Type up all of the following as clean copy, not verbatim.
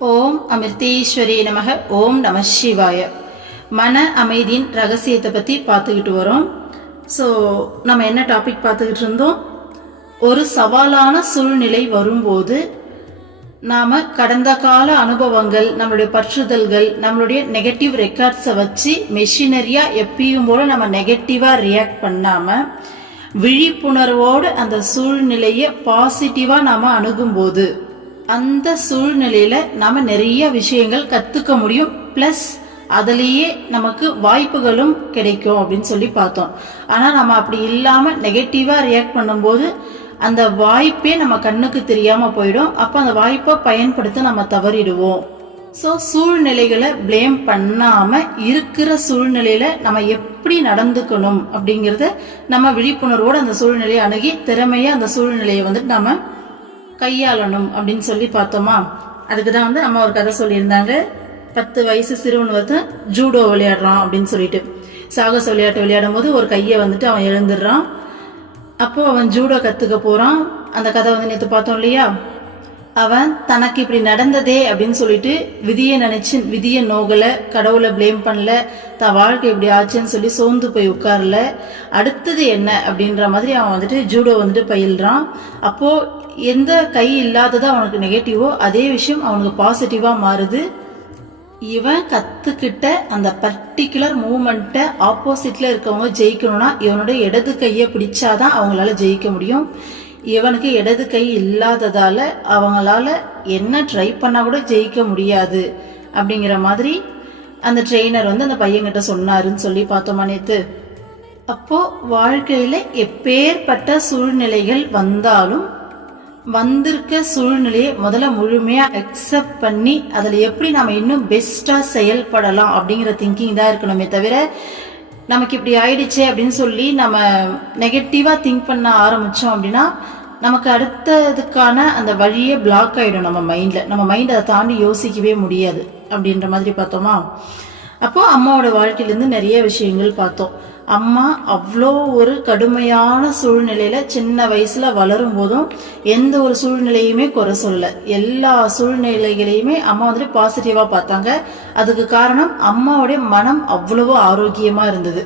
ஓம் அமிர்தேஸ்வரி நமக. ஓம் நம சிவாய. மன அமைதியின் ரகசியத்தை பற்றி பார்த்துக்கிட்டு வரோம். ஸோ நம்ம என்ன டாபிக் பார்த்துக்கிட்டு இருந்தோம்? ஒரு சவாலான சூழ்நிலை வரும்போது நாம் கடந்த கால அனுபவங்கள், நம்மளுடைய பற்றுதல்கள், நம்மளுடைய நெகட்டிவ் ரெக்கார்ட்ஸை வச்சு மெஷினரியாக எப்பயும் போல நம்ம நெகட்டிவாக ரியாக்ட் பண்ணாமல் விழிப்புணர்வோடு அந்த சூழ்நிலையை பாசிட்டிவாக நாம் அணுகும்போது அந்த சூழ்நிலையில நாம நிறைய விஷயங்கள் கத்துக்க முடியும். பிளஸ் அதுலேயே நமக்கு வாய்ப்புகளும் கிடைக்கும் அப்படின்னு சொல்லி பார்த்தோம். ஆனா நம்ம அப்படி இல்லாம நெகட்டிவா ரியாக்ட் பண்ணும்போது அந்த வாய்ப்பே நம்ம கண்ணுக்கு தெரியாம போயிடும். அப்ப அந்த வாய்ப்பை பயன்படுத்த நம்ம தவறிடுவோம். ஸோ சூழ்நிலைகளை பிளேம் பண்ணாம இருக்கிற சூழ்நிலையில நம்ம எப்படி நடந்துக்கணும் அப்படிங்கறத நம்ம விழிப்புணர்வோடு அந்த சூழ்நிலையை அணுகி திறமையா அந்த சூழ்நிலையை வந்துட்டு நம்ம கையாளணும் அப்படின்னு சொல்லி பார்த்தோமா. அதுக்குதான் நம்ம ஒரு கதை சொல்லியிருந்தாங்க. 10 வயசு சிறுவன் ஒருத்தன் ஜூடோ விளையாடுறான் அப்படின்னு சொல்லிட்டு சாகச விளையாட்டு விளையாடும் போது ஒரு கையை வந்துட்டு அவன் எழுந்துடுறான். அப்போ அவன் ஜூடோ கத்துக்க போறான். அந்த கதை நேற்று பார்த்தோம் இல்லையா. அவன் தனக்கு இப்படி நடந்ததே அப்படின்னு சொல்லிட்டு விதியை நினைச்சு விதியை நோகல, கடவுளை பிளேம் பண்ணல, தான் வாழ்க்கை இப்படி ஆச்சுன்னு சொல்லி சோர்ந்து போய் உட்கார்ல. அடுத்தது என்ன அப்படின்ற மாதிரி அவன் வந்துட்டு ஜூடோ பயில்றான். அப்போ எந்த கை இல்லாததோ அவனுக்கு நெகட்டிவோ அதே விஷயம் அவனுக்கு பாசிட்டிவா மாறுது. இவன் கத்துக்கிட்ட அந்த பர்டிகுலர் மூமெண்ட்டை ஆப்போசிட்ல இருக்கவங்க ஜெயிக்கணும்னா இவனுடைய இடது கையை பிடிச்சாதான் அவங்களால ஜெயிக்க முடியும். இவனுக்கு இடது கை இல்லாததால அவங்களால என்ன ட்ரை பண்ணா கூட ஜெயிக்க முடியாது அப்படிங்கிற மாதிரி அந்த ட்ரெயினர் அந்த பையன்கிட்ட சொன்னாருன்னு சொல்லி பார்த்தோமா நேத்து. அப்போ வாழ்க்கையில எப்பேற்பட்ட சூழ்நிலைகள் வந்தாலும் வந்திருக்க சூழ்நிலையை முதல்ல முழுமையா அக்செப்ட் பண்ணி அதுல எப்படி நம்ம இன்னும் பெஸ்டா செயல்படலாம் அப்படிங்கிற திங்கிங் தான் இருக்கணுமே தவிர நமக்கு இப்படி ஆயிடுச்சே அப்படின்னு சொல்லி நம்ம நெகட்டிவா திங்க் பண்ண ஆரம்பிச்சோம் அப்படின்னா நமக்கு அடுத்ததுக்கான அந்த வழியே பிளாக் ஆயிடும் நம்ம மைண்ட்ல. நம்ம மைண்ட் அதை தாண்டி யோசிக்கவே முடியாது அப்படின்ற மாதிரி பார்த்தோமா. அப்போ அம்மாவோட வாழ்க்கையிலேருந்து நிறைய விஷயங்கள் பார்த்தோம். அம்மா அவ்வளோ ஒரு கடுமையான சூழ்நிலையில சின்ன வயசுல வளரும் போதும் எந்த ஒரு சூழ்நிலையுமே குறை சொல்லல. எல்லா சூழ்நிலைகளையுமே அம்மா பாசிட்டிவா பார்த்தாங்க. அதுக்கு காரணம் அம்மாவுடைய மனம் அவ்வளவு ஆரோக்கியமா இருந்தது.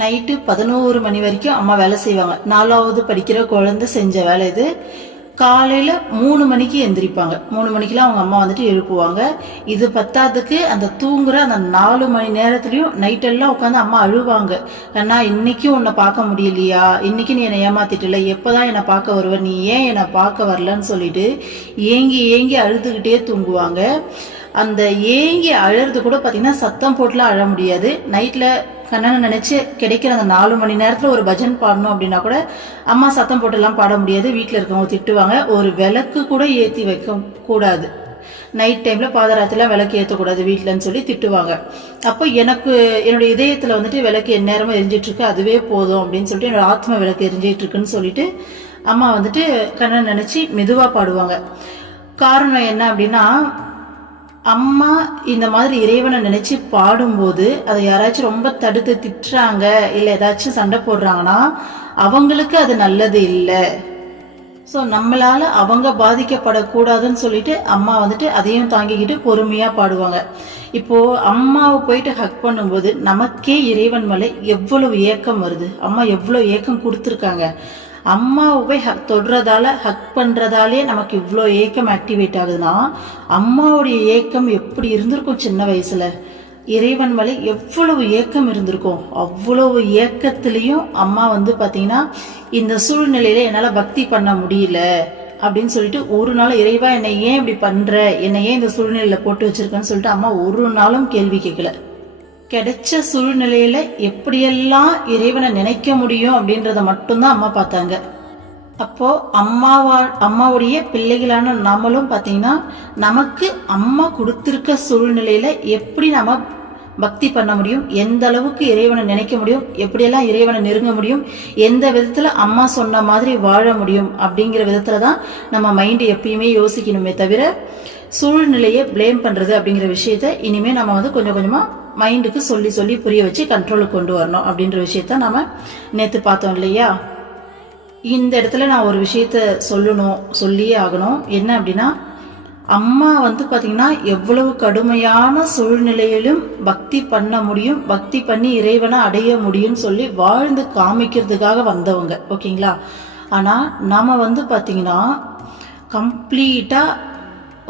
நைட்டு 11 மணி வரைக்கும் அம்மா வேலை செய்வாங்க. 4வது படிக்கிற குழந்தை செஞ்ச வேலை இது. காலையில 3 மணிக்கு எந்திரிப்பாங்க. 3 மணிக்கெல்லாம் அவங்க அம்மா எழுப்புவாங்க. இது பத்தாததுக்கு அந்த தூங்குற அந்த 4 மணி நேரத்துலயும் நைட்டெல்லாம் உட்காந்து அம்மா அழுவாங்க. அண்ணா இன்னைக்கும் உன்னை பார்க்க முடியலையா, இன்னைக்கு நீ என்னை ஏமாத்திட்டல, எப்பதான் என்னை பார்க்க வருவ, நீ ஏன் என்னை பார்க்க வரலன்னு சொல்லிட்டு ஏங்கி ஏங்கி அழுதுகிட்டே தூங்குவாங்க. அந்த ஏங்கி அழறது கூட பாத்தீங்கன்னா சத்தம் போட்டுலாம் அழ முடியாது. நைட்ல கண்ணனை நினைச்சு கிடைக்கிற அந்த 4 மணி நேரத்துல ஒரு பஜன் பாடணும் அப்படின்னா கூட அம்மா சத்தம் போட்டுலாம் பாட முடியாது. வீட்டுல இருக்கவங்க திட்டுவாங்க. ஒரு விளக்கு கூட ஏத்தி வைக்க கூடாது, நைட் டைம்ல பாதராத்திரிலாம் விளக்கு ஏற்றக்கூடாது வீட்டுலன்னு சொல்லி திட்டுவாங்க. அப்போ எனக்கு என்னுடைய இதயத்துல விளக்கு எந்நேரமும் எரிஞ்சிட்டு இருக்கு, அதுவே போதும் அப்படின்னு சொல்லிட்டு என்னோட ஆத்ம விளக்கு எரிஞ்சிட்டு இருக்குன்னு சொல்லிட்டு அம்மா கண்ணனை நினைச்சு மெதுவா பாடுவாங்க. காரணம் என்ன அப்படின்னா அம்மா இந்த மாதிரி இறைவனை நினைச்சு பாடும்போது அதை யாராச்சும் ரொம்ப தடுத்து திட்டுறாங்க இல்ல ஏதாச்சும் சண்டை போடுறாங்கன்னா அவங்களுக்கு அது நல்லது இல்லை. ஸோ நம்மளால அவங்க பாதிக்கப்படக்கூடாதுன்னு சொல்லிட்டு அம்மா அதையும் தாங்கிக்கிட்டு பொறுமையா பாடுவாங்க. இப்போ அம்மாவை போயிட்டு ஹக் பண்ணும்போது நமக்கே இறைவன் மேலே எவ்வளவு ஏக்கம் வருது. அம்மா எவ்வளவு ஏக்கம் கொடுத்துருக்காங்க. அம்மாவை போய் தொடுறதால ஹக் பண்றதாலே நமக்கு இவ்வளோ ஏக்கம் ஆக்டிவேட் ஆகுதுன்னா அம்மாவுடைய ஏக்கம் எப்படி இருந்திருக்கும் சின்ன வயசுல. இறைவன் மேலே எவ்வளவு ஏக்கம் இருந்திருக்கும். அவ்வளவு ஏக்கத்திலையும் அம்மா பாத்தீங்கன்னா இந்த சூழ்நிலையில என்னால பக்தி பண்ண முடியல அப்படின்னு சொல்லிட்டு ஒரு நாள் இறைவா என்னை ஏன் இப்படி பண்ற, என்னை ஏன் இந்த சூழ்நிலையில போட்டு வச்சிருக்கேன்னு சொல்லிட்டு அம்மா ஒரு நாளும் கேள்வி கேட்கல. கிடைச்ச சூழ்நிலையில எப்படியெல்லாம் இறைவனை நினைக்க முடியும் அப்படின்றத மட்டும்தான் அம்மா பார்த்தாங்க. அப்போ அம்மாவுடைய பிள்ளைகளான நாமளும் பாத்தீங்கன்னா நமக்கு அம்மா கொடுத்திருக்க சூழ்நிலையில எப்படி நம்ம பக்தி பண்ண முடியும், எந்த அளவுக்கு இறைவனை நினைக்க முடியும், எப்படியெல்லாம் இறைவனை நெருங்க முடியும், எந்த விதத்துல அம்மா சொன்ன மாதிரி வாழ முடியும் அப்படிங்கிற விதத்துலதான் நம்ம மைண்ட் எப்பயுமே யோசிக்கணுமே தவிர சூழ்நிலையை பிளேம் பண்றது அப்படிங்கிற விஷயத்த இனிமே நம்ம கொஞ்சம் கொஞ்சமா மைண்டுக்கு சொல்லி சொல்லி புரிய வச்சு கண்ட்ரோலுக்கு கொண்டு வரணும் அப்படின்ற விஷயத்த நாம நேத்து பார்த்தோம் இல்லையா. இந்த இடத்துல நான் ஒரு விஷயத்த சொல்லியே ஆகணும். என்ன அப்படின்னா அம்மா வந்து பாத்தீங்கன்னா எவ்வளவு கடுமையான சூழ்நிலையிலும் பக்தி பண்ண முடியும், பக்தி பண்ணி இறைவனை அடைய முடியும்னு சொல்லி வாழ்ந்து காமிக்கிறதுக்காக வந்தவங்க. ஓகேங்களா? ஆனா நாம வந்து பாத்தீங்கன்னா கம்ப்ளீட்டா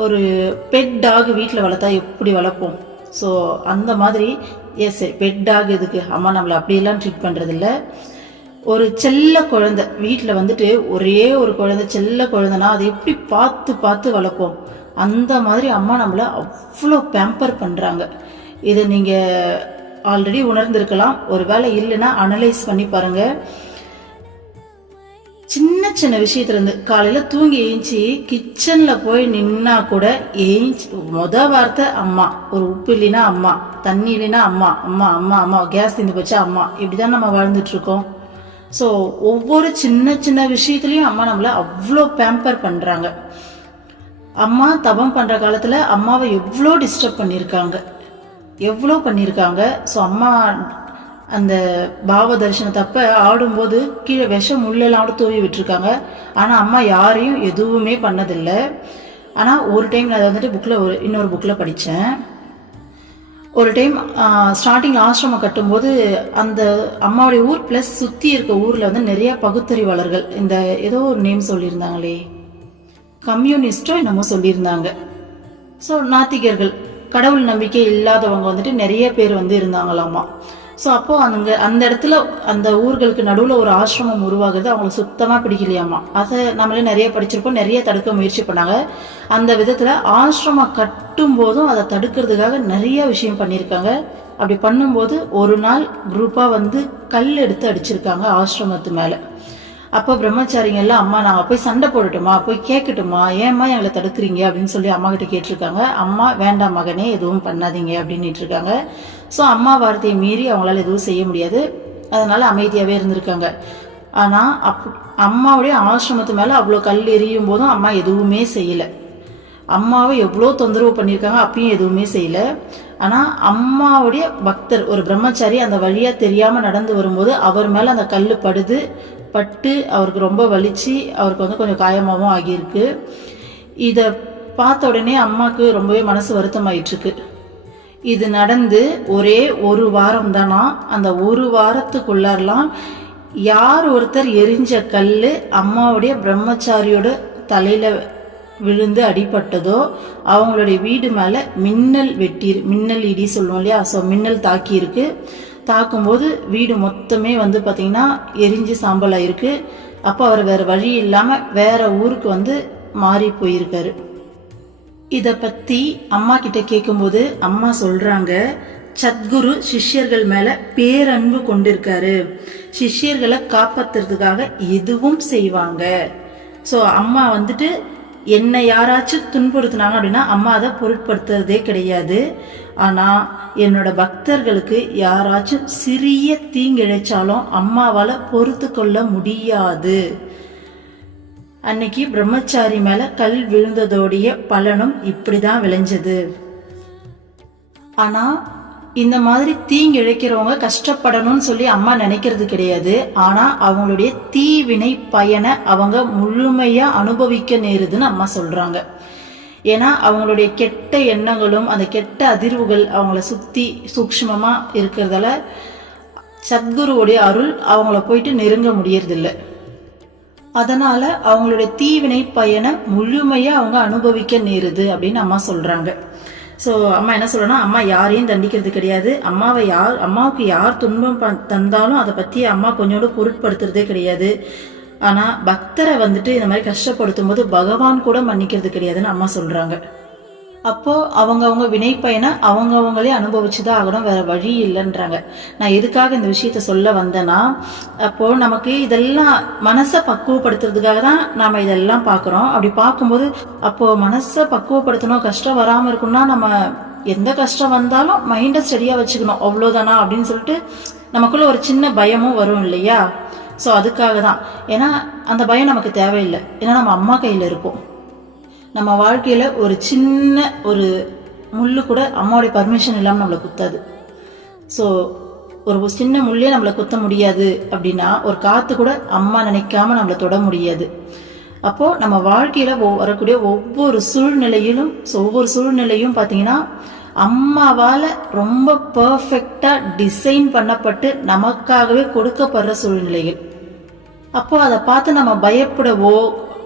ஒரு பெட் டாக் வீட்டில் வளர்த்தா எப்படி வளர்ப்போம்? ஸோ அந்த மாதிரி சரி பெட் டாக் எதுக்கு, அம்மா நம்மளை அப்படியெல்லாம் ட்ரீட் பண்ணுறது இல்லை. ஒரு செல்ல குழந்தை வீட்டில் வந்துட்டு ஒரே ஒரு குழந்தை செல்ல குழந்தைனா அதை எப்படி பார்த்து பார்த்து வளர்ப்போம், அந்த மாதிரி அம்மா நம்மளை அவ்வளோ பேம்பர் பண்ணுறாங்க. இதை நீங்கள் ஆல்ரெடி உணர்ந்திருக்கலாம், ஒரு வேளை இல்லைன்னா அனலைஸ் பண்ணி பாருங்கள். சின்ன சின்ன விஷயத்துலேருந்து காலையில் தூங்கி ஏஞ்சி கிச்சனில் போய் நின்னா கூட வார்த்தை அம்மா, ஒரு உப்பு இல்லைன்னா அம்மா, தண்ணி இல்லைன்னா அம்மா, அம்மா அம்மா அம்மா, கேஸ் தீர்ந்து போச்சா அம்மா, இப்படிதான் நம்ம வாழ்ந்துட்டு இருக்கோம். ஸோ ஒவ்வொரு சின்ன சின்ன விஷயத்துலையும் அம்மா நம்மளை அவ்வளோ பேம்பர் பண்ணுறாங்க. அம்மா தபம் பண்ணுற காலத்தில் அம்மாவை எவ்வளோ டிஸ்டர்ப் பண்ணியிருக்காங்க, எவ்வளோ பண்ணியிருக்காங்க. ஸோ அம்மா அந்த பாவ தரிசனத்தப்ப ஆடும்போது கீழே விஷம் முள்ளெல்லாம் தூவி விட்டுருக்காங்க. ஆனால் அம்மா யாரையும் எதுவுமே பண்ணதில்லை. ஆனால் ஒரு டைம் நான் அதை வந்துட்டு இன்னொரு புக்கில் படித்தேன். ஒரு டைம் ஸ்டார்டிங்கில் ஆசிரமம் கட்டும்போது அந்த அம்மாவுடைய ஊர் ப்ளஸ் சுற்றி இருக்க ஊரில் வந்து நிறைய பகுத்தறிவாளர்கள், இந்த ஏதோ ஒரு நேம் சொல்லியிருந்தாங்களே, கம்யூனிஸ்டோ என்னமோ சொல்லியிருந்தாங்க. ஸோ நாத்திகர்கள், கடவுள் நம்பிக்கை இல்லாதவங்க வந்துட்டு நிறைய பேர் வந்து இருந்தாங்களாமா. ஸோ அப்போ அந்த இடத்துல அந்த ஊர்களுக்கு நடுவில் ஒரு ஆசிரமம் உருவாகுது, அவங்களுக்கு சுத்தமாக பிடிக்கலையாமா. அதை நம்மளே நிறைய படிச்சிருப்போம், நிறைய தடுக்க முயற்சி பண்ணாங்க. அந்த விதத்தில் ஆசிரமம் கட்டும் போதும் அதை தடுக்கிறதுக்காக நிறைய விஷயம் பண்ணியிருக்காங்க. அப்படி பண்ணும்போது ஒரு நாள் குரூப்பாக வந்து கல் எடுத்து அடிச்சிருக்காங்க ஆசிரமத்து மேலே. அப்போ பிரம்மச்சாரிங்க எல்லாம், அம்மா நாங்கள் போய் சண்டை போடட்டுமா, போய் கேட்கட்டுமா, ஏம்மா எங்களை தடுக்கிறீங்க அப்படின்னு சொல்லி அம்மா கிட்ட கேட்டிருக்காங்க. அம்மா வேண்டாம் மகனே, எதுவும் பண்ணாதீங்க அப்படின்ட்டு இருக்காங்க. ஸோ அம்மா வார்த்தையை மீறி அவங்களால எதுவும் செய்ய முடியாது, அதனால அமைதியாகவே இருந்திருக்காங்க. ஆனால் அம்மாவுடைய ஆசிரமத்து மேலே அவ்வளோ கல் எரியும் போதும் அம்மா எதுவுமே செய்யலை. அம்மாவை எவ்வளோ தொந்தரவு பண்ணியிருக்காங்க, அப்பயும் எதுவுமே செய்யலை. ஆனால் அம்மாவுடைய பக்தர் ஒரு பிரம்மச்சாரி அந்த வழியாக தெரியாமல் நடந்து வரும்போது அவர் மேலே அந்த கல் பட்டு அவருக்கு ரொம்ப வலிச்சு அவருக்கு வந்து கொஞ்சம் காயமாகவும் ஆகியிருக்கு. இதை பார்த்த உடனே அம்மாவுக்கு ரொம்பவே மனசு வருத்தமாயிட்டுருக்கு. இது நடந்து ஒரே ஒரு வாரம் தானா, அந்த ஒரு வாரத்துக்குள்ளாரெலாம் யார் ஒருத்தர் எரிஞ்ச கல் அம்மாவுடைய பிரம்மச்சாரியோட தலையில் விழுந்து அடிபட்டதோ அவங்களுடைய வீடு மேலே மின்னல் இடி சொல்லுவோம் இல்லையா, ஸோ மின்னல் தாக்கியிருக்கு. தாக்கும்போது வீடு மொத்தமே வந்து பார்த்திங்கன்னா எரிஞ்சு சாம்பல் ஆயிருக்கு. அப்போ அவர் வேறு வழி இல்லாமல் வேற ஊருக்கு வந்து மாறி போயிருக்காரு. இதை பற்றி அம்மா கிட்ட கேட்கும்போது அம்மா சொல்கிறாங்க, சத்குரு சிஷ்யர்கள் மேலே பேரன்பு கொண்டிருக்காரு, சிஷ்யர்களை காப்பாற்றுறதுக்காக எதுவும் செய்வாங்க. ஸோ அம்மா வந்துட்டு என்னை யாராச்சும் துன்புறுத்தினாங்க அப்படின்னா அம்மா அதை பொருட்படுத்துறதே கிடையாது. ஆனால் என்னோட பக்தர்களுக்கு யாராச்சும் சிறிய தீங்கிழைச்சாலும் அம்மாவால் பொறுத்து கொள்ள முடியாது. அன்னைக்கு பிரம்மச்சாரி மேல கல் விழுந்ததோடைய பலனும் இப்படிதான் விளைஞ்சது. ஆனா இந்த மாதிரி தீங்கிழைக்கிறவங்க கஷ்டப்படணும்னு சொல்லி அம்மா நினைக்கிறது கிடையாது. ஆனா அவங்களுடைய தீவினை பயனை அவங்க முழுமையா அனுபவிக்க நேருதுன்னு அம்மா சொல்றாங்க. ஏன்னா அவங்களுடைய கெட்ட எண்ணங்களும் அந்த கெட்ட அதிர்வுகள் அவங்கள சுத்தி சூக்ஷ்மமா இருக்கிறதால சத்குருவுடைய அருள் அவங்கள போயிட்டு நெருங்க முடியறதில்லை. அதனால அவங்களுடைய தீவினை பயனை முழுமையா அவங்க அனுபவிக்க நேருது அப்படின்னு அம்மா சொல்றாங்க. ஸோ அம்மா என்ன சொல்றேன்னா, அம்மா யாரையும் தண்டிக்கிறது கிடையாது. அம்மாவுக்கு யார் துன்பம் தந்தாலும் அதை பற்றி அம்மா கொஞ்சோண்டு பொருட்படுத்துறதே கிடையாது. ஆனால் பக்தரை வந்துட்டு இந்த மாதிரி கஷ்டப்படுத்தும் போது பகவான் கூட மன்னிக்கிறது கிடையாதுன்னு அம்மா சொல்றாங்க. அப்போ அவங்கவுங்க வினை பயனை அவங்கவுங்களே அனுபவிச்சுதான் ஆகணும், வேற வழி இல்லைன்றாங்க. நான் எதுக்காக இந்த விஷயத்த சொல்ல வந்தேன்னா, அப்போ நமக்கு இதெல்லாம் மனசை பக்குவப்படுத்துறதுக்காக தான் நாம இதெல்லாம் பார்க்குறோம். அப்படி பார்க்கும்போது அப்போ மனசை பக்குவப்படுத்தணும், கஷ்டம் வராமல் இருக்கணும்னா நம்ம எந்த கஷ்டம் வந்தாலும் மைண்டை ஸ்டடியாக வச்சுக்கணும், அவ்வளோதானா அப்படின்னு சொல்லிட்டு நமக்குள்ள ஒரு சின்ன பயமும் வரும் இல்லையா. ஸோ அதுக்காக தான். ஏன்னா அந்த பயம் நமக்கு தேவையில்லை, ஏன்னா நம்ம அம்மா கையில் இருப்போம். நம்ம வாழ்க்கையில ஒரு சின்ன ஒரு முள்ளு கூட அம்மாவுடைய பர்மிஷன் இல்லாமல் நம்மளை குத்தாது. ஸோ ஒரு சின்ன முள்ளே நம்மளை குத்த முடியாது அப்படின்னா ஒரு காற்று கூட அம்மா நினைக்காம நம்மளை தொட முடியாது. அப்போது நம்ம வாழ்க்கையில் வரக்கூடிய ஒவ்வொரு சூழ்நிலையும் பார்த்தீங்கன்னா அம்மாவால் ரொம்ப பர்ஃபெக்டாக டிசைன் பண்ணப்பட்டு நமக்காகவே கொடுக்கப்படுற சூழ்நிலைகள். அப்போ அதை பார்த்து நம்ம பயப்படவோ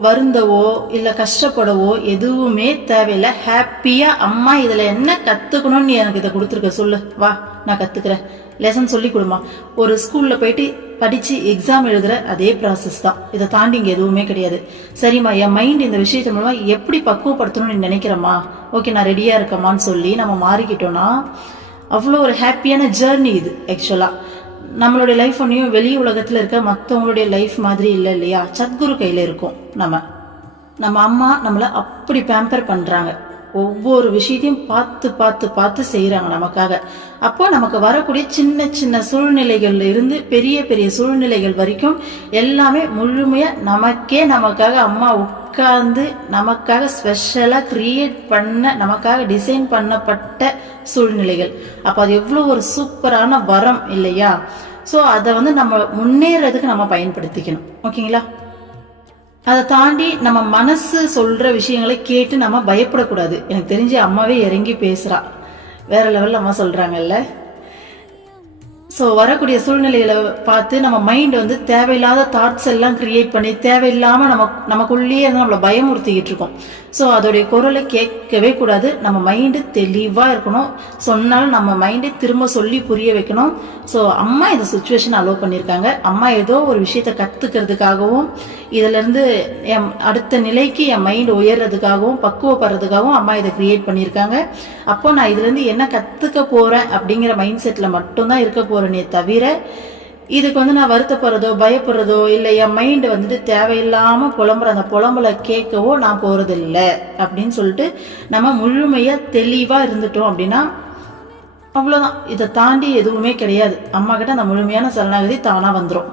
வருந்தவோ இல்லை கஷ்டப்படவோ எதுவுமே தேவையில்லை. ஹாப்பியாக அம்மா இதில் என்ன கற்றுக்கணும்னு நீ எனக்கு இதை கொடுத்துருக்க சொல்லு, வா நான் கற்றுக்கிறேன், லெசன் சொல்லி கொடுமா. ஒரு ஸ்கூலில் போயிட்டு படித்து எக்ஸாம் எழுதுகிற அதே ப்ராசஸ் தான். இதை தாண்டி இங்கே எதுவுமே கிடையாது. சரிம்மா, என் மைண்ட் இந்த விஷயத்த மூலமாக எப்படி பக்குவப்படுத்தணும்னு நீ நினைக்கிறம்மா, ஓகே நான் ரெடியாக இருக்கம்மான்னு சொல்லி நம்ம மாறிக்கிட்டோன்னா அவ்வளோ ஒரு ஹாப்பியான ஜேர்னி இது. ஆக்சுவலாக நம்மளுடைய லைஃப் ஒன்றையும் வெளி உலகத்தில் இருக்க மற்றவங்களுடைய லைஃப் மாதிரி இல்லை இல்லையா, சத்குரு கையில் இருக்கும். நம்ம அம்மா நம்மளை அப்படி பேம்பர் பண்ணுறாங்க, ஒவ்வொரு விஷயத்தையும் பார்த்து பார்த்து பார்த்து செய்கிறாங்க நமக்காக. அப்போ நமக்கு வரக்கூடிய சின்ன சின்ன சூழ்நிலைகள்ல இருந்து பெரிய பெரிய சூழ்நிலைகள் வரைக்கும் எல்லாமே முழுமையாக நமக்காக அம்மா உட்கார்ந்து நமக்காக ஸ்பெஷலாக கிரியேட் பண்ண, நமக்காக டிசைன் பண்ணப்பட்ட சூழ்நிலைகள். அப்போ அது எவ்வளோ ஒரு சூப்பரான வரம் இல்லையா? ஸோ அதை நம்ம முன்னேறதுக்கு நம்ம பயன்படுத்திக்கணும். ஓகேங்களா? அதை தாண்டி நம்ம மனசு சொல்ற விஷயங்களை கேட்டு நம்ம பயப்படக்கூடாது. எனக்கு தெரிஞ்சு அம்மாவே இறங்கி பேசுறா, வேற லெவலில் அம்மா சொல்றாங்கல்ல. ஸோ வரக்கூடிய சூழ்நிலைகளை பார்த்து நம்ம மைண்ட் தேவையில்லாத தாட்ஸ் எல்லாம் கிரியேட் பண்ணி தேவையில்லாமல் நமக்குள்ளேயே நம்மளை பயமுறுத்திக்கிட்டு இருக்கோம். ஸோ அதோடைய குரலை கேட்கவே கூடாது. நம்ம மைண்டு தெளிவாக இருக்கணும். சொன்னாலும் நம்ம மைண்டை திரும்ப சொல்லி புரிய வைக்கணும். ஸோ அம்மா இந்த சுச்சுவேஷன் அலோவ் பண்ணியிருக்காங்க. அம்மா ஏதோ ஒரு விஷயத்தை கற்றுக்கிறதுக்காகவும் இதிலேருந்து என் அடுத்த நிலைக்கு என் மைண்ட் உயர்றதுக்காகவும் பக்குவப்படுறதுக்காகவும் அம்மா இதை கிரியேட் பண்ணியிருக்காங்க. அப்போ நான் இதுலேருந்து என்ன கற்றுக்க போகிறேன் அப்படிங்கிற மைண்ட் செட்டில் மட்டும்தான் இருக்க போகிறேனே தவிர இதுக்கு நான் வருத்தப்படுறதோ பயப்படுறதோ இல்லை என் மைண்டு தேவையில்லாமல் அந்த புலம்புல கேட்கவோ நான் போகிறது இல்லை அப்படின்னு சொல்லிட்டு நம்ம முழுமையாக தெளிவாக இருந்துட்டோம் அப்படின்னா அவ்வளோதான். இதை தாண்டி எதுவுமே கிடையாது. அம்மா கிட்ட அந்த முழுமையான சரணாகதி தானாக வந்துடும்.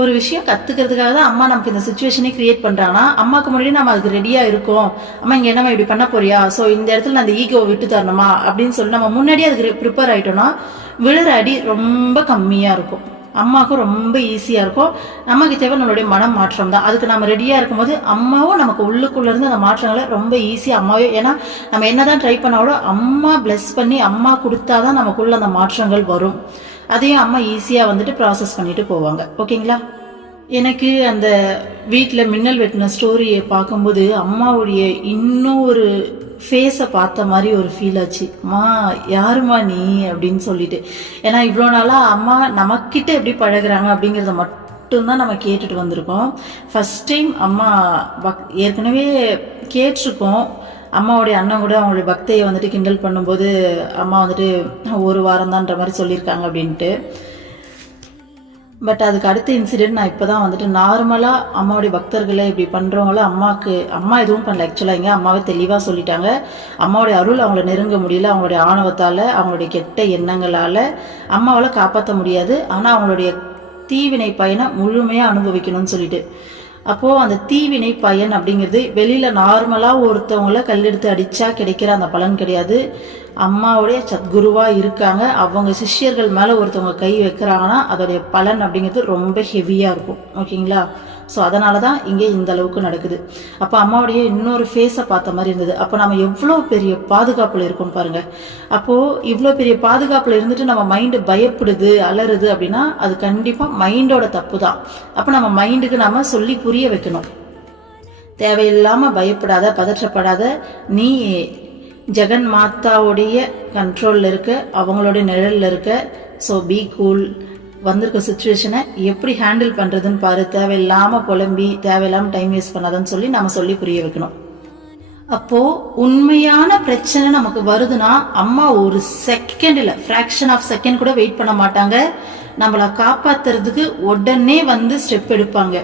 ஒரு விஷயம் கற்றுக்கிறதுக்காக தான் அம்மா நமக்கு இந்த சுச்சுவேஷனே கிரியேட் பண்ணுறாங்கன்னா அம்மாவுக்கு முன்னாடி நம்ம அதுக்கு ரெடியாக இருக்கோம். அம்மா இங்கே என்னம்மா இப்படி பண்ண போறியா, ஸோ இந்த இடத்துல நான் அந்த ஈகோவை விட்டு தரணுமா அப்படின்னு சொல்லி நம்ம முன்னாடியே அதுக்கு ப்ரிப்பேர் ஆகிட்டோம்னா விழுற அடி ரொம்ப கம்மியாக இருக்கும். அம்மாவுக்கும் ரொம்ப ஈஸியாக இருக்கும். நமக்கு தேவை நம்மளுடைய மனம் மாற்றம் தான். அதுக்கு நம்ம ரெடியாக இருக்கும்போது அம்மாவும் நமக்கு உள்ளுக்குள்ளேருந்து அந்த மாற்றங்களை ரொம்ப ஈஸியாக அம்மாவே, ஏன்னா நம்ம என்னதான் ட்ரை பண்ணாவோட அம்மா பிளஸ் பண்ணி அம்மா கொடுத்தாதான் நமக்குள்ள அந்த மாற்றங்கள் வரும். அதையும் அம்மா ஈஸியாக ப்ராசஸ் பண்ணிட்டு போவாங்க. ஓகேங்களா? எனக்கு அந்த வீட்டில் மின்னல் வெட்டின ஸ்டோரியை பார்க்கும்போது அம்மாவுடைய இன்னும் ஒரு ஃபேஸை பார்த்த மாதிரி ஒரு ஃபீல் ஆச்சு. அம்மா யாருமா நீ அப்படின்னு சொல்லிட்டு. ஏன்னா இவ்வளோ நாளாக அம்மா நமக்கிட்ட எப்படி பழகுறாங்க அப்படிங்கிறத மட்டும்தான் நம்ம கேட்டுட்டு வந்திருக்கோம். ஃபஸ்ட் டைம் அம்மா ஏற்கனவே கேட்டிருக்கோம். அம்மாவுடைய அண்ணன் கூட அவங்களுடைய பக்தியை கிண்டல் பண்ணும்போது அம்மா ஒரு வாரம் தான்ற மாதிரி சொல்லியிருக்காங்க அப்படின்ட்டு. பட் அதுக்கு அடுத்த இன்சிடென்ட் நான் இப்போ தான் நார்மலாக அம்மாவுடைய பக்தர்களை இப்படி பண்ணுறவங்கள அம்மா எதுவும் பண்ணல. ஆக்சுவலாக இங்கே அம்மாவே தெளிவாக சொல்லிட்டாங்க. அம்மாவுடைய அருள் அவங்கள நெருங்க முடியல. அவங்களுடைய ஆணவத்தால் அவங்களுடைய கெட்ட எண்ணங்களால் அம்மாவால் காப்பாற்ற முடியாது. ஆனால் அவங்களுடைய தீவினை பயனை முழுமையாக அனுபவிக்கணும்னு சொல்லிட்டு. அப்போது அந்த தீவினை பயன் அப்படிங்கிறது வெளியில் நார்மலாக ஒருத்தவங்கள கல்லெடுத்து அடித்தா கிடைக்கிற அந்த பலன் கிடையாது. அம்மாவுடைய சத்குருவாக இருக்காங்க, அவங்க சிஷ்யர்கள் மேலே ஒருத்தவங்க கை வைக்கிறாங்கன்னா அதோடைய பலன் அப்படிங்கிறது ரொம்ப ஹெவியாக இருக்கும். ஓகேங்களா? ஸோ அதனால தான் இங்கே இந்த அளவுக்கு நடக்குது. அப்போ அம்மாவுடைய இன்னொரு ஃபேஸை பார்த்த மாதிரி இருந்தது. அப்போ நம்ம எவ்வளோ பெரிய பாதுகாப்பில் இருக்கோம் பாருங்கள். அப்போது இவ்வளோ பெரிய பாதுகாப்பில் இருந்துட்டு நம்ம மைண்டு பயப்படுது அலறுது அப்படின்னா அது கண்டிப்பாக மைண்டோட தப்பு தான். அப்போ நம்ம மைண்டுக்கு நம்ம சொல்லி புரிய வைக்கணும். தேவையில்லாமல் பயப்படாத, பதற்றப்படாத, நீ ஜெகன் மாதாவுடைய கண்ட்ரோலில் இருக்க, அவங்களுடைய நிழலில் இருக்க. So be cool. வந்திருக்க சுச்சுவேஷனை எப்படி ஹேண்டில் பண்ணுறதுன்னு பாரு. தேவையில்லாமல் புலம்பி தேவையில்லாமல் டைம் வேஸ்ட் பண்ணாதன்னு சொல்லி நம்ம சொல்லி புரிய வைக்கணும். அப்போது உண்மையான பிரச்சனை நமக்கு வருதுன்னா அம்மா ஒரு செகண்ட் இல்லை, ஃப்ராக்ஷன் ஆஃப் செகண்ட் கூட வெயிட் பண்ண மாட்டாங்க. நம்மளை காப்பாற்றுறதுக்கு உடனே ஸ்டெப் எடுப்பாங்க.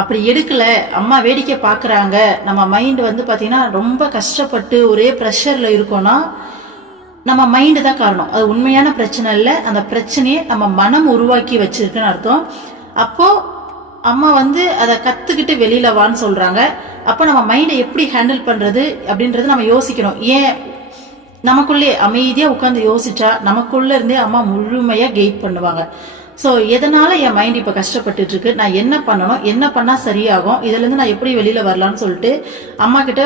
அப்படி எடுக்கல, அம்மா வேடிக்கை பார்க்குறாங்க, நம்ம மைண்டு பார்த்தீங்கன்னா ரொம்ப கஷ்டப்பட்டு ஒரே ப்ரெஷரில் இருக்கோன்னா நம்ம மைண்டு தான் காரணம். அது உண்மையான பிரச்சனை இல்லை. அந்த பிரச்சனையை நம்ம மனம் உருவாக்கி வச்சிருக்குன்னு அர்த்தம். அப்போது அம்மா அதை கற்றுக்கிட்டு வெளியில் வான்னு சொல்கிறாங்க. அப்போ நம்ம மைண்டை எப்படி ஹேண்டில் பண்ணுறது அப்படின்றது நம்ம யோசிக்கணும். ஏன் நமக்குள்ளே அமைதியாக உட்காந்து யோசிச்சா நமக்குள்ளே இருந்தே அம்மா முழுமையாக கைட் பண்ணுவாங்க. ஸோ எதனால என் மைண்ட் இப்போ கஷ்டப்பட்டுட்டு இருக்கு, நான் என்ன பண்ணணும், என்ன பண்ணால் சரியாகும், இதுலேருந்து நான் எப்படி வெளியில் வரலான்னு சொல்லிட்டு அம்மா கிட்ட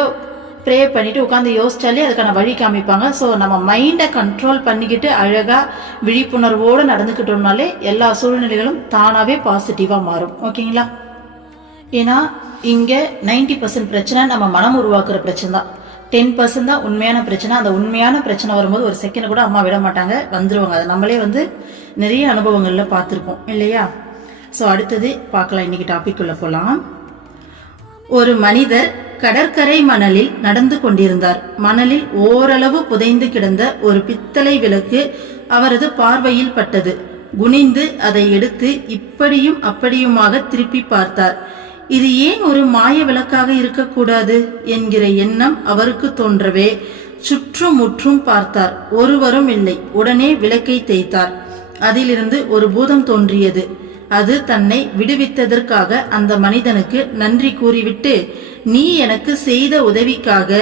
ப்ரே பண்ணிட்டு உட்காந்து யோசிச்சாலே அதுக்கான வழி காமிப்பாங்க. ஸோ நம்ம மைண்டை கண்ட்ரோல் பண்ணிக்கிட்டு அழகாக விழிப்புணர்வோடு நடந்துக்கிட்டோம்னாலே எல்லா சூழ்நிலைகளும் தானாகவே பாசிட்டிவாக மாறும். ஓகேங்களா? ஏன்னா இங்கே 90% பிரச்சனை நம்ம மனம் உருவாக்குற பிரச்சனை தான். 10% தான் உண்மையான பிரச்சனை. அந்த உண்மையான பிரச்சனை வரும்போது ஒரு செகண்ட் கூட அம்மா விட மாட்டாங்க, வந்துருவாங்க. அதை நம்மளே நிறைய அனுபவங்கள்ல பார்த்துருப்போம் இல்லையா? ஸோ அடுத்தது பார்க்கலாம். இன்னைக்கு டாபிக் உள்ள போலாம். ஒரு மனிதர் கடற்கரை மணலில் நடந்து கொண்டிருந்தார். மணலில் ஓரளவு புதைந்து கிடந்த ஒரு பித்தளை விளக்கு அவரது பார்வையில் பட்டது. குனிந்து அதை எடுத்து இப்படியும் அப்படியுமாக திருப்பி பார்த்தார். இது ஏன் ஒரு மாய விளக்காக இருக்கக்கூடாது என்கிற எண்ணம் அவருக்கு தோன்றவே சுற்றும் முற்றும் பார்த்தார். ஒருவரும் இல்லை. உடனே விளக்கை தேய்த்தார். அதிலிருந்து ஒரு பூதம் தோன்றியது. அது தன்னை விடுவித்ததற்காக அந்த மனிதனுக்கு நன்றி கூறிவிட்டு, நீ எனக்கு செய்த உதவிக்காக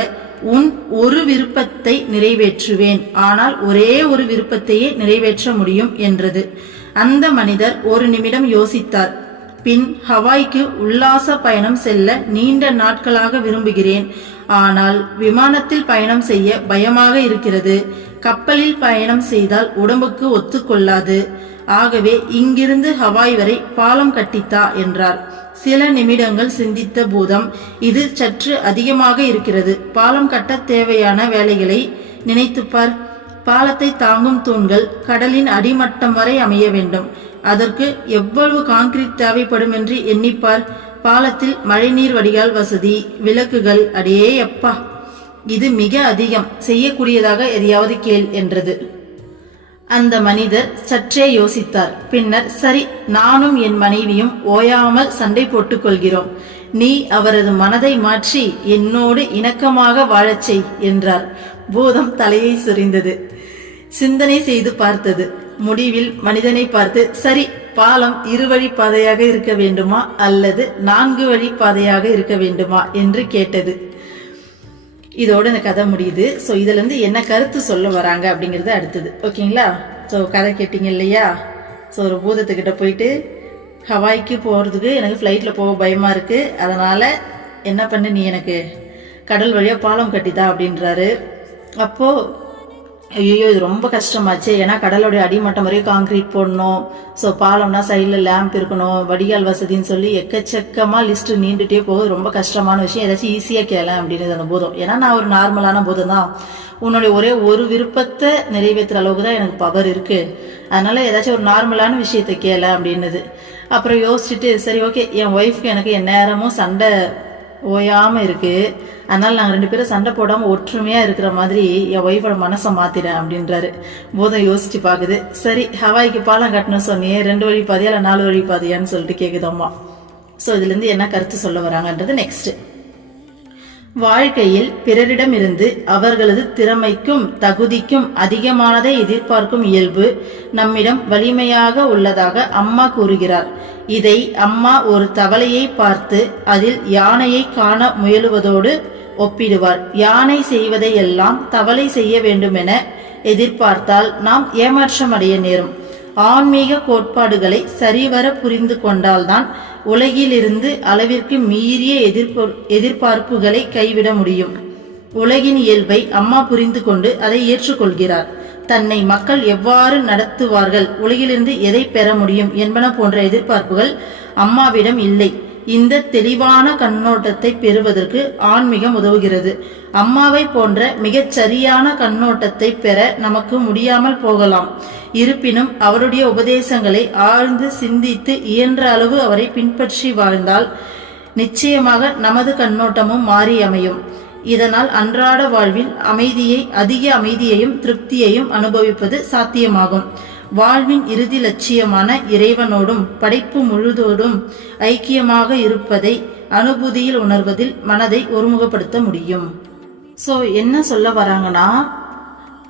உன் ஒரு விருப்பத்தை நிறைவேற்றுவேன், ஆனால் ஒரே ஒரு விருப்பத்தையே நிறைவேற்ற முடியும் என்றது. அந்த மனிதர் ஒரு நிமிடம் யோசித்தார். பின், ஹவாய்க்கு உல்லாச பயணம் செல்ல நீண்ட நாட்களாக விரும்புகிறேன். ஆனால் விமானத்தில் பயணம் செய்ய பயமாக இருக்கிறது. கப்பலில் பயணம் செய்தால் உடம்புக்கு ஒத்துக்கொள்ளாது. ஆகவே இங்கிருந்து ஹவாய் வரை பாலம் கட்டித்தா என்றார். சில நிமிடங்கள் சிந்தித்த பூதம், இது சற்று அதிகமாக இருக்கிறது. பாலம் கட்ட தேவையான வேலைகளை நினைத்துப்பார். பாலத்தை தாங்கும் தூண்கள் கடலின் அடிமட்டம் வரை அமைய வேண்டும். அதற்கு எவ்வளவு கான்கிரீட் தேவைப்படும் என்று எண்ணிப்பார். பாலத்தில் மழைநீர் வடிகால் வசதி, விளக்குகள், அடே அப்பா, இது மிக அதிகம். செய்யக்கூடியதாக எதையாவது கேள் என்றது. அந்த மனிதர் சற்றே யோசித்தார். பின்னர், சரி, நானும் என் மனைவியும் ஓயாமல் சண்டை போட்டுக் கொள்கிறோம். நீ அவரது மனதை மாற்றி என்னோடு இணக்கமாக வாழச் செய் என்றார். பூதம் தலையை சுரிந்தது. சிந்தனை செய்து பார்த்தது. முடிவில் மனிதனை பார்த்து, சரி, பாலம் 2 வழி பாதையாக இருக்க வேண்டுமா அல்லது 4 வழி பாதையாக இருக்க வேண்டுமா என்று கேட்டது. இதோட இந்த கதை முடியுது. ஸோ இதுல இருந்து என்ன கருத்து சொல்ல வராங்க அப்படிங்கிறது அடுத்தது. ஓகேங்களா? ஸோ கதை கேட்டீங்க இல்லையா? ஸோ ஒரு பூதத்துக்கிட்ட போயிட்டு, ஹவாய்க்கு போகிறதுக்கு எனக்கு ஃப்ளைட்டில் போக பயமாக இருக்குது, அதனால் என்ன பண்ணு, நீ எனக்கு கடல் வழியாக பாலம் கட்டித்தா அப்படின்றாரு. அப்போது, ஐயோ இது ரொம்ப கஷ்டமாச்சு, ஏன்னா கடலுடைய அடிமட்டம் வரையும் காங்கிரீட் போடணும், ஸோ பாலம்னா சைடில் லேம்ப் இருக்கணும், வடிகால் வசதின்னு சொல்லி எக்கச்சக்கமாக லிஸ்ட்டு நீண்டுகிட்டே போகுது. ரொம்ப கஷ்டமான விஷயம், ஏதாச்சும் ஈஸியாக கேளேன் அப்படின்னு அந்த பூதம். ஏன்னா நான் ஒரு நார்மலான பூதம் தான், உன்னுடைய ஒரே ஒரு விருப்பத்தை நிறைவேற்றுற அளவுக்கு தான் எனக்கு பவர் இருக்குது, அதனால ஏதாச்சும் ஒரு நார்மலான விஷயத்தை கேள அப்படின்னது. அப்புறம் யோசிச்சுட்டு, சரி ஓகே, என் ஒய்ஃப்க்கு எனக்கு என் நேரமும் சண்டை ஓயாமல் இருக்குது, அதனால் நாங்கள் 2 பேரும் சண்டை போடாமல் ஒற்றுமையாக இருக்கிற மாதிரி என் ஒய்ஃபோட மனசை மாற்றிட்டேன் அப்படின்றாரு. பூதம் யோசிச்சு பார்க்குது. சரி, ஹவாய்க்கு பாலம் கட்டணும் சொன்னியே, 2 வழி பாதையா இல்லை 4 வழி பாதையான்னு சொல்லிட்டு கேட்குதம்மா. ஸோ இதுலேருந்து என்ன கருத்து சொல்ல வராங்கன்றது நெக்ஸ்ட். வாழ்க்கையில் பிறரிடமிருந்து அவர்களது திறமைக்கும் தகுதிக்கும் அதிகமானதை எதிர்பார்க்கும் இயல்பு நம்மிடம் வலிமையாக உள்ளதாக அம்மா கூறுகிறார். இதை அம்மா ஒரு தவளையை பார்த்து அதில் யானையை காண முயலுவதோடு ஒப்பிடுவார். யானை செய்வதை எல்லாம் தவளை செய்ய வேண்டுமென எதிர்பார்த்தால் நாம் ஏமாற்றம் அடைய நேரும். ஆன்மீக கோட்பாடுகளை சரிவர புரிந்து கொண்டால்தான் உலகிலிருந்து அளவிற்கு மீறிய எதிர்பார்ப்புகளை கைவிட முடியும். உலகின் இயல்பை அம்மா புரிந்து கொண்டு அதை ஏற்றுக்கொள்கிறார். தன்னை மக்கள் எவ்வாறு நடத்துவார்கள், உலகிலிருந்து எதை பெற முடியும் என்பன போன்ற எதிர்பார்ப்புகள் அம்மாவிடம் இல்லை. இந்த தெளிவான கண்ணோட்டத்தை பெறுவதற்கு ஆன்மீகம் உதவுகிறது. அம்மாவை போன்ற மிகச் சரியான கண்ணோட்டத்தை பெற நமக்கு முடியாமல் போகலாம். இருப்பினும் அவருடைய உபதேசங்களை ஆழ்ந்து சிந்தித்து இயன்ற அளவு அவரை பின்பற்றி வாழ்ந்தால் நிச்சயமாக நமது கண்ணோட்டமும் மாறி அமையும். இதனால் அன்றாட வாழ்வில் அதிக அமைதியையும் திருப்தியையும் அனுபவிப்பது சாத்தியமாகும். வாழ்வின் இறுதி லட்சியமான இறைவனோடும் படைப்பு முழுதோடும் ஐக்கியமாக இருப்பதை அனுபூதியில் உணர்வதில் மனதை ஒருமுகப்படுத்த முடியும். ஸோ என்ன சொல்ல வராங்கன்னா,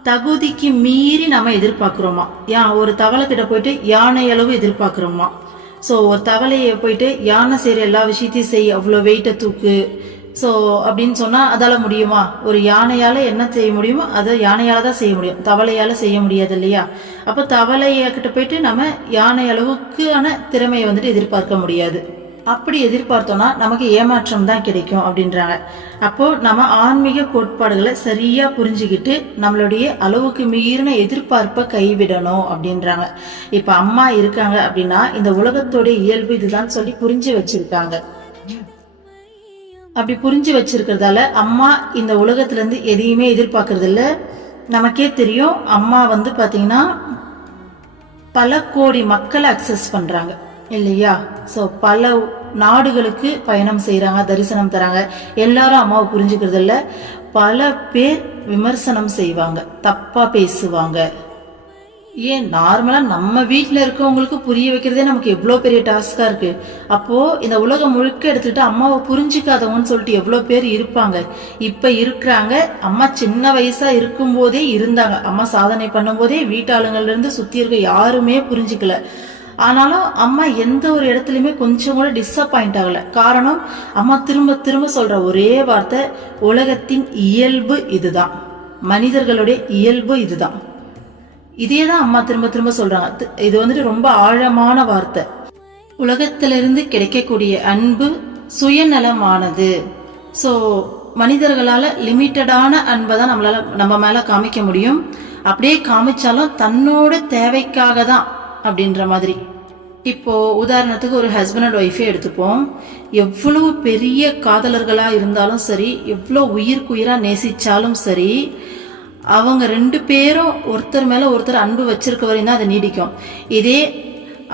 தகுதிக்கு மீறி நம்ம எதிர்பார்க்கிறோமா, ஒரு தவளை கிட்ட போயிட்டு யானை அளவு எதிர்பார்க்கிறோமா. ஸோ ஒரு தவளையை போயிட்டு யானை செய்கிற எல்லா விஷயத்தையும் செய், அவ்வளோ வெயிட்டை தூக்கு, ஸோ அப்படின்னு சொன்னா அதால முடியுமா? ஒரு யானையால என்ன செய்ய முடியுமோ அதை யானையால தான் செய்ய முடியும், தவளையால செய்ய முடியாது இல்லையா? அப்போ தவளையாக்கிட்ட போயிட்டு நம்ம யானை அளவுக்கான திறமையை வந்துட்டு எதிர்பார்க்க முடியாது. அப்படி எதிர்பார்த்தோம்னா நமக்கு ஏமாற்றம் தான் கிடைக்கும் அப்படின்றாங்க. அப்போ நம்ம ஆன்மீக கோட்பாடுகளை சரியா புரிஞ்சுக்கிட்டு நம்மளுடைய அளவுக்கு மீறின எதிர்பார்ப்பை கைவிடணும் அப்படின்றாங்க. இப்ப அம்மா இருக்காங்க அப்படின்னா இந்த உலகத்தோட இயல்பு இதுதான் சொல்லி புரிஞ்சு வச்சிருக்காங்க. அப்படி புரிஞ்சு வச்சிருக்கிறதால அம்மா இந்த உலகத்துல இருந்து எதையுமே எதிர்பார்க்கறது இல்ல. நமக்கே தெரியும், அம்மா வந்து பாத்தீங்கன்னா பல கோடி மக்களை அக்சஸ் பண்றாங்க இல்லையா? ஸோ பல நாடுகளுக்கு பயணம் செய்யறாங்க, தரிசனம் தராங்க. எல்லாரும் அம்மாவை புரிஞ்சுக்கிறது இல்ல. பல பேர் விமர்சனம் செய்வாங்க, தப்பா பேசுவாங்க. ஏன் நார்மலா நம்ம வீட்டுல இருக்கவங்களுக்கு புரிய வைக்கிறதே நமக்கு எவ்வளவு பெரிய டாஸ்கா இருக்கு. அப்போ இந்த உலகம் முழுக்க எடுத்துக்கிட்டு அம்மாவை புரிஞ்சுக்காதவங்கன்னு சொல்லிட்டு எவ்வளவு பேர் இருப்பாங்க. இப்ப இருக்கிறாங்க. அம்மா சின்ன வயசா இருக்கும் போதே இருந்தாங்க. அம்மா சாதனை பண்ணும் போதே வீட்டாளுங்கள்ல இருந்து சுத்தி இருக்க யாருமே புரிஞ்சுக்கல. ஆனாலும் அம்மா எந்த ஒரு இடத்துலயுமே கொஞ்சம் கூட டிசப்பாயிண்ட் ஆகல. காரணம், அம்மா திரும்ப திரும்ப சொல்ற ஒரே வார்த்தை, உலகத்தின் இயல்பு இதுதான், மனிதர்களுடைய இயல்பு இதுதான். இதேதான் அம்மா திரும்ப திரும்ப சொல்றாங்க. இது வந்துட்டு ரொம்ப ஆழமான வார்த்தை. உலகத்திலிருந்து கிடைக்கக்கூடிய அன்பு சுயநலமானது. ஸோ மனிதர்களால லிமிட்டடான அன்பை தான் நம்ம மேல காமிக்க முடியும். அப்படியே காமிச்சாலும் தன்னோட தேவைக்காக தான் அப்படின்ற மாதிரி. இப்போ உதாரணத்துக்கு ஒரு ஹஸ்பண்ட் அண்ட் ஒய்ஃபே எடுத்துப்போம். எவ்வளவு பெரிய காதலர்களா இருந்தாலும் சரி, எவ்வளவு உயிர்க்குயிரா நேசிச்சாலும் சரி, அவங்க 2 பேரும் ஒருத்தர் மேல ஒருத்தர் அன்பு வச்சிருக்க வரையும் தான் அதை நீடிக்கும். இதே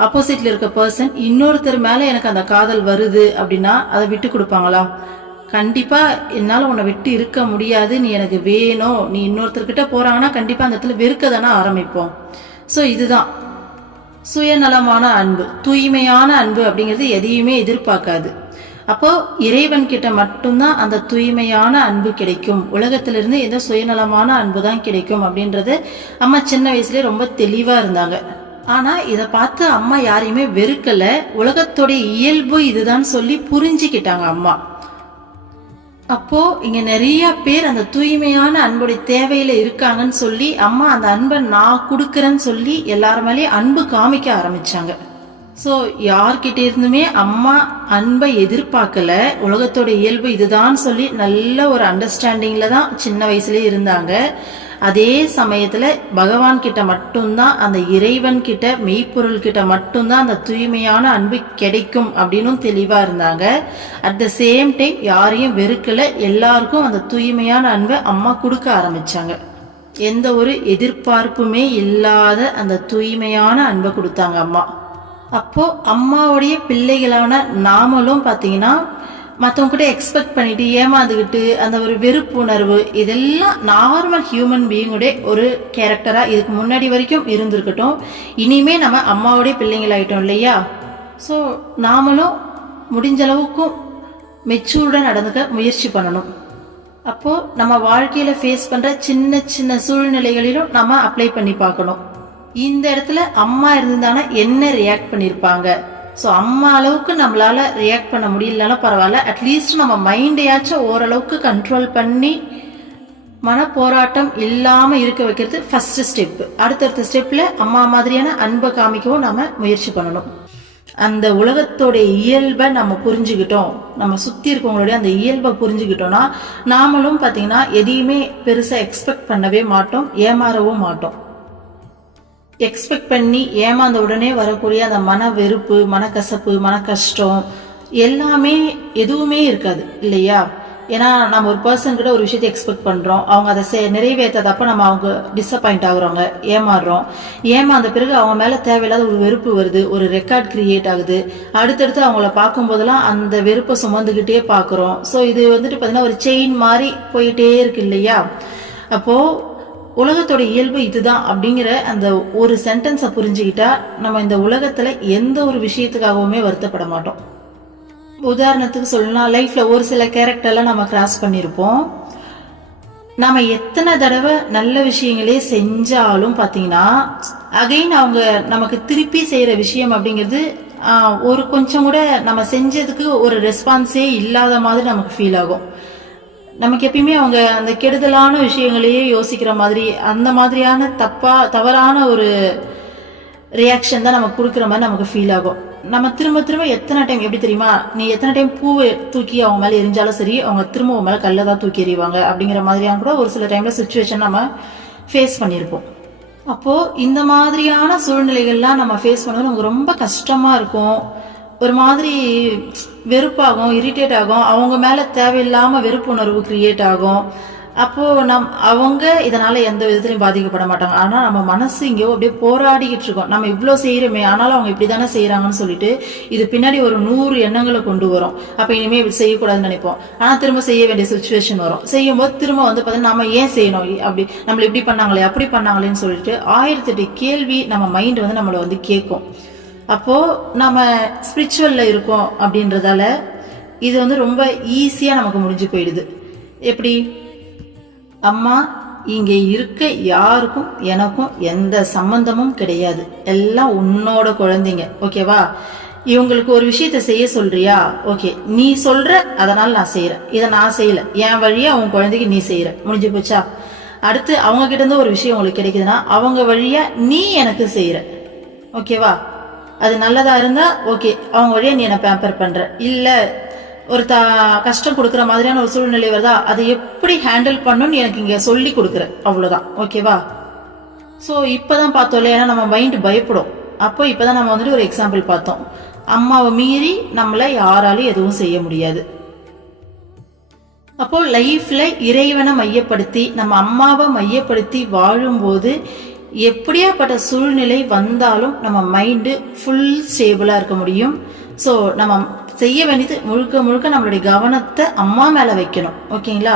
ஆப்போசிட்ல இருக்க பர்சன் இன்னொருத்தர் மேல எனக்கு அந்த காதல் வருது அப்படின்னா அதை விட்டு கொடுப்பாங்களா? கண்டிப்பா என்னால உன்னை விட்டு இருக்க முடியாது, நீ எனக்கு வேணும், நீ இன்னொருத்தர்கிட்ட போறாங்கன்னா கண்டிப்பா அந்த இடத்துல வெறுக்க தானே ஆரம்பிப்போம். ஸோ இதுதான் சுயநலமான அன்பு. தூய்மையான அன்பு அப்படிங்கிறது எதையுமே எதிர்பார்க்காது. அப்போ இறைவன் கிட்ட மட்டும்தான் அந்த தூய்மையான அன்பு கிடைக்கும். உலகத்திலிருந்து எந்த சுயநலமான அன்பு தான் கிடைக்கும் அப்படின்றது அம்மா சின்ன வயசுலயே ரொம்ப தெளிவா இருந்தாங்க. ஆனா இதை பார்த்து அம்மா யாரையுமே வெறுக்கல. உலகத்தோடைய இயல்பு இதுதான் சொல்லி புரிஞ்சுக்கிட்டாங்க அம்மா. அப்போ இங்க நிறைய பேர் அந்த தூய்மையான அன்புடைய தேவையில இருக்காங்கன்னு சொல்லி அம்மா அந்த அன்பை நான் கொடுக்கறேன்னு சொல்லி எல்லாருமேலேயும் அன்பு காமிக்க ஆரம்பிச்சாங்க. ஸோ யார்கிட்ட இருந்துமே அம்மா அன்பை எதிர்பார்க்கல. உலகத்தோட இயல்பு இதுதான் சொல்லி நல்ல ஒரு அண்டர்ஸ்டாண்டிங்ல தான் சின்ன வயசுலயே இருந்தாங்க. அதே சமயத்துல பகவான் கிட்ட மட்டும்தான், அந்த இறைவன் கிட்ட, மெய்ப்பொருள் கிட்ட மட்டும்தான் அந்த தூய்மையான அன்பு கிடைக்கும் அப்படின்னு தெளிவா இருந்தாங்க. அட் த சேம் டைம் யாரையும் வெறுக்கல. எல்லாருக்கும் அந்த தூய்மையான அன்பை அம்மா கொடுக்க ஆரம்பிச்சாங்க. எந்த ஒரு எதிர்பார்ப்புமே இல்லாத அந்த தூய்மையான அன்பை கொடுத்தாங்க அம்மா. அப்போ அம்மாவுடைய பிள்ளைகளான நாமளும் பாத்தீங்கன்னா மற்றவங்க கிட்ட எக்ஸ்பெக்ட் பண்ணிட்டு ஏமாந்துக்கிட்டு அந்த ஒரு வெறுப்புணர்வு, இதெல்லாம் நார்மல் ஹியூமன் பீயிங்குடைய ஒரு கேரக்டரா இதுக்கு முன்னாடி வரைக்கும் இருந்திருக்கட்டும். இனிமே நம்ம அம்மாவுடைய பிள்ளைங்களாயிட்டோம் இல்லையா? ஸோ நாமளும் முடிஞ்ச அளவுக்கும் மெச்சூர்டா நடந்துக்க முயற்சி பண்ணணும். அப்போ நம்ம வாழ்க்கையில ஃபேஸ் பண்ற சின்ன சின்ன சூழ்நிலைகளிலும் நம்ம அப்ளை பண்ணி பார்க்கணும். இந்த இடத்துல அம்மா இருந்திருந்தானா என்ன ரியாக்ட் பண்ணிருப்பாங்க? ஸோ அம்மா அளவுக்கு நம்மளால ரியாக்ட் பண்ண முடியலனாலும் பரவாயில்ல, அட்லீஸ்ட் நம்ம மைண்டையாச்சும் ஓரளவுக்கு கண்ட்ரோல் பண்ணி மன போராட்டம் இல்லாம இருக்க வைக்கிறது ஃபர்ஸ்ட் ஸ்டெப். அடுத்தடுத்த ஸ்டெப்ல அம்மா மாதிரியான அன்பை காமிக்கவும் நாம முயற்சி பண்ணணும். அந்த உலகத்தோட இயல்பை நம்ம புரிஞ்சுக்கிட்டோம், நம்ம சுத்தி இருக்கவங்களுடைய அந்த இயல்பை புரிஞ்சுக்கிட்டோம்னா நாமளும் பாத்தீங்கன்னா எதையுமே பெருசா எக்ஸ்பெக்ட் பண்ணவே மாட்டோம், ஏமாறவும் மாட்டோம். எக்ஸ்பெக்ட் பண்ணி ஏமாந்த உடனே வரக்கூடிய அந்த மன வெறுப்பு, மனக்கசப்பு, மன கஷ்டம் எல்லாமே எதுவுமே இருக்காது இல்லையா? ஏன்னா நம்ம ஒரு பர்சன் கிட்ட ஒரு விஷயத்தை எக்ஸ்பெக்ட் பண்றோம், அவங்க அதை நிறைவேற்றாதப்ப நம்ம அவங்க டிசப்பாயிண்ட் ஆகுறோங்க, ஏமாறுறோம். ஏமாந்த பிறகு அவங்க மேல தேவையில்லாத ஒரு வெறுப்பு வருது, ஒரு ரெக்கார்ட் கிரியேட் ஆகுது. அடுத்தடுத்து அவங்கள பார்க்கும் போதெல்லாம் அந்த வெறுப்பை சுமந்துகிட்டே பாக்குறோம். ஸோ இது வந்துட்டு பாத்தீங்கன்னா ஒரு செயின் மாதிரி போயிட்டே இருக்கு இல்லையா? அப்போ உலகத்தோட இயல்பு இதுதான் அப்படிங்கிற அந்த ஒரு சென்டென்ஸை புரிஞ்சுக்கிட்டா நம்ம இந்த உலகத்துல எந்த ஒரு விஷயத்துக்காகவுமே வருத்தப்பட மாட்டோம். உதாரணத்துக்கு சொல்லலாம், லைஃப்ல ஒரு சில கேரக்டர்லாம் நம்ம கிராஸ் பண்ணிருப்போம். நாம எத்தனை தடவை நல்ல விஷயங்களே செஞ்சாலும் பாத்தீங்கன்னா அகைன் அவங்க நமக்கு திருப்பி செய்யற விஷயம் அப்படிங்கிறது ஒரு கொஞ்சம் கூட நம்ம செஞ்சதுக்கு ஒரு ரெஸ்பான்ஸே இல்லாத மாதிரி நமக்கு ஃபீல் ஆகும். நமக்கு எப்பயுமே அவங்க அந்த கெடுதலான விஷயங்களையே யோசிக்கிற மாதிரி, அந்த மாதிரியான தவறான ஒரு ரியாக்ஷன் தான் நமக்கு கொடுக்குற மாதிரி நமக்கு ஃபீல் ஆகும். நம்ம திரும்ப திரும்ப எத்தனை டைம், எப்படி தெரியுமா, நீ எத்தனை டைம் பூவை தூக்கி அவங்க மேலே எரிஞ்சாலும் சரி, அவங்க திரும்ப அவங்க மேலே கல்லை தான் தூக்கி எறிவாங்க அப்படிங்கிற மாதிரியான கூட ஒரு சில டைம்ல சுச்சுவேஷன் நம்ம ஃபேஸ் பண்ணியிருப்போம். அப்போ இந்த மாதிரியான சூழ்நிலைகள்லாம் நம்ம ஃபேஸ் பண்ணும்போது நமக்கு ரொம்ப கஷ்டமா இருக்கும். ஒரு மாதிரி வெறுப்பாகும், இரிட்டேட் ஆகும், அவங்க மேல தேவையில்லாம வெறுப்புணர்வு கிரியேட் ஆகும். அப்போ அவங்க இதனால எந்த விதத்திலையும் பாதிக்கப்பட மாட்டாங்க. ஆனா நம்ம மனசு இங்கேயோ அப்படியே போராடிக்கிட்டு இருக்கோம். நம்ம இவ்வளோ செய்யறோமே, ஆனாலும் அவங்க இப்படிதானே செய்யறாங்கன்னு சொல்லிட்டு இது பின்னாடி ஒரு 100 எண்ணங்களை கொண்டு வரும். அப்ப இனிமே இப்படி செய்யக்கூடாதுன்னு நினைப்போம். ஆனா திரும்ப செய்ய வேண்டிய சுச்சுவேஷன் வரும். செய்யும் போது திரும்ப பார்த்தீங்கன்னா நம்ம ஏன் செய்யணும், அப்படி நம்மள இப்படி பண்ணாங்களே அப்படி பண்ணாங்களேன்னு சொல்லிட்டு 1008 கேள்வி நம்ம மைண்ட் நம்மளை கேட்கும். அப்போ நம்ம ஸ்பிரிச்சுவல்ல இருக்கோம் அப்படின்றதால இது ரொம்ப ஈஸியா நமக்கு முடிஞ்சு போயிடுது. எப்படி, அம்மா இங்க இருக்க யாருக்கும் எனக்கும் எந்த சம்பந்தமும் கிடையாது, எல்லாம் உன்னோட குழந்தைங்க, ஓகேவா? இவங்களுக்கு ஒரு விஷயத்த செய்ய சொல்றியா, ஓகே நீ சொல்ற, அதனால நான் செய்யறேன். இதை நான் செய்யல, என் வழியா அவங்க குழந்தைக்கு நீ செய்யற, முடிஞ்சு போச்சா? அடுத்து அவங்க கிட்ட இருந்து ஒரு விஷயம் உங்களுக்கு கிடைக்குதுன்னா அவங்க வழியா நீ எனக்கு செய்யற, ஓகேவா? அது நல்லதா இருந்தா ஓகே, அவங்க வழியா நீ என்ன பேம்பர் பண்ற. இல்ல ஒரு கஷ்டம் கொடுக்குற மாதிரியான ஒரு சூழ்நிலை வருதா, அதை எப்படி ஹேண்டில் பண்ணணும்னு எனக்கு இங்க சொல்லி கொடுக்குற, அவ்வளவுதான், ஓகேவா? ஸோ இப்பதான் பார்த்தோம்ல, ஏன்னா நம்ம மைண்ட் பயப்படும். அப்போ இப்பதான் நம்ம ஒரு எக்ஸாம்பிள் பார்த்தோம். அம்மாவை மீறி நம்மள யாராலும் எதுவும் செய்ய முடியாது. அப்போ லைஃப்ல இறைவனை மையப்படுத்தி நம்ம அம்மாவை மையப்படுத்தி வாழும்போது எப்படியாப்பட்ட சூழ்நிலை வந்தாலும் நம்ம மைண்டு ஃபுல் ஸ்டேபிளா இருக்க முடியும். ஸோ நம்ம செய்ய வேண்டியது முழுக்க முழுக்க நம்மளுடைய கவனத்தை அம்மா மேல வைக்கணும், ஓகேங்களா?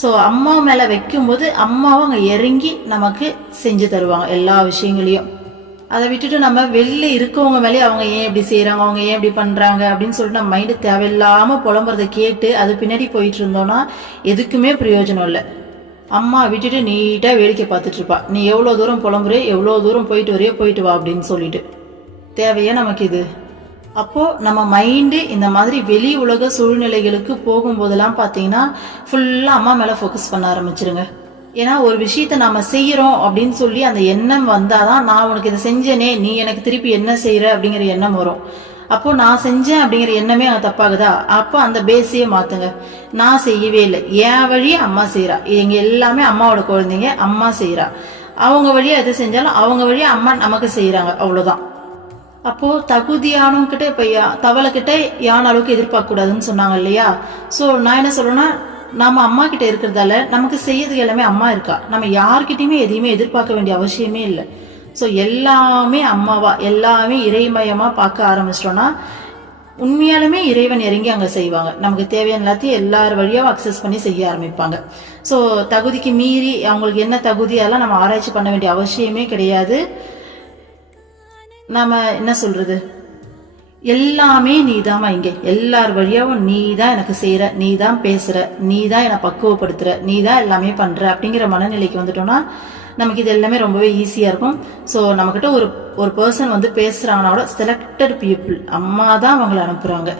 ஸோ அம்மா மேல வைக்கும்போது அம்மாவும் அங்கே இறங்கி நமக்கு செஞ்சு தருவாங்க எல்லா விஷயங்களையும். அதை விட்டுட்டு நம்ம வெளில இருக்கவங்க மேலே அவங்க ஏன் இப்படி செய்யறாங்க, அவங்க ஏன் இப்படி பண்றாங்க அப்படின்னு சொல்லிட்டு நம்ம மைண்டு தேவையில்லாம புலம்புறதை கேட்டு அது பின்னாடி போயிட்டு இருந்தோம்னா எதுக்குமே பிரயோஜனம் இல்லை. அம்மா விட்டுட்டு நீட்டா வேடிக்கை பார்த்துட்டு இருப்பா, நீ எவ்வளவு தூரம் புலம்புற, எவ்வளவு தூரம் போயிட்டு வரையோ போயிட்டு வா அப்படின்னு சொல்லிட்டு. தேவையா நமக்கு இது? அப்போ நம்ம மைண்டு இந்த மாதிரி வெளி உலக சூழ்நிலைகளுக்கு போகும்போதெல்லாம் பார்த்தீங்கன்னா ஃபுல்லா அம்மா மேல ஃபோக்கஸ் பண்ண ஆரம்பிச்சிருங்க. ஏன்னா ஒரு விஷயத்த நாம செய்யறோம் அப்படின்னு சொல்லி அந்த எண்ணம் வந்தாதான், நான் உனக்கு இதை செஞ்சேனே, நீ எனக்கு திருப்பி என்ன செய்யற அப்படிங்கிற எண்ணம் வரும். அப்போ நான் செஞ்சேன் அப்படிங்கிற எண்ணமே அங்க தப்பாகுதா? அப்போ அந்த பேஸையே மாத்துங்க. நான் செய்யவே இல்லை, என் வழியா அம்மா செய்யறா, எங்க எல்லாமே அம்மாவோட குழந்தைங்க, அம்மா செய்யறா, அவங்க வழியா எது செஞ்சாலும் அவங்க வழியா அம்மா நமக்கு செய்யறாங்க, அவ்வளவுதான். அப்போ தகுதியானவங்க கிட்ட இப்ப தவளை கிட்ட யானை அளவுக்கு எதிர்பார்க்க கூடாதுன்னு சொன்னாங்க இல்லையா? சோ நான் என்ன சொல்றேன்னா, நாம அம்மா கிட்ட இருக்கிறதால நமக்கு செய்யறதுக்கு எல்லாமே அம்மா இருக்கா, நம்ம யார்கிட்டயுமே எதையுமே எதிர்பார்க்க வேண்டிய அவசியமே இல்லை. ஸோ எல்லாமே அம்மாவா, எல்லாமே இறைமயமா பார்க்க ஆரம்பிச்சிட்டோம்னா உண்மையாலுமே இறைவன் இறங்கி அங்க செய்வாங்க. நமக்கு தேவையான எல்லாத்தையும் எல்லார் வழியாவும் அக்சஸ் பண்ணி செய்ய ஆரம்பிப்பாங்க. ஸோ தகுதிக்கு மீறி அவங்களுக்கு என்ன தகுதி அதெல்லாம் நம்ம ஆராய்ச்சி பண்ண வேண்டிய அவசியமே கிடையாது. நாம என்ன சொல்றது, எல்லாமே நீதாமா, இங்க எல்லார் வழியாவும் நீதான் எனக்கு செய்யற, நீதான் பேசுற, நீதான் என்னை பக்குவப்படுத்துற, நீதான் எல்லாமே பண்ற அப்படிங்கிற மனநிலைக்கு வந்துட்டோம்னா நமக்கு இது எல்லாமே ரொம்பவே ஈஸியா இருக்கும். ஸோ நம்மகிட்ட ஒரு பர்சன் பேசுறாங்கன்னா செலக்டட் பீப்புள், அம்மா தான் அவங்களை அனுப்புறாங்க.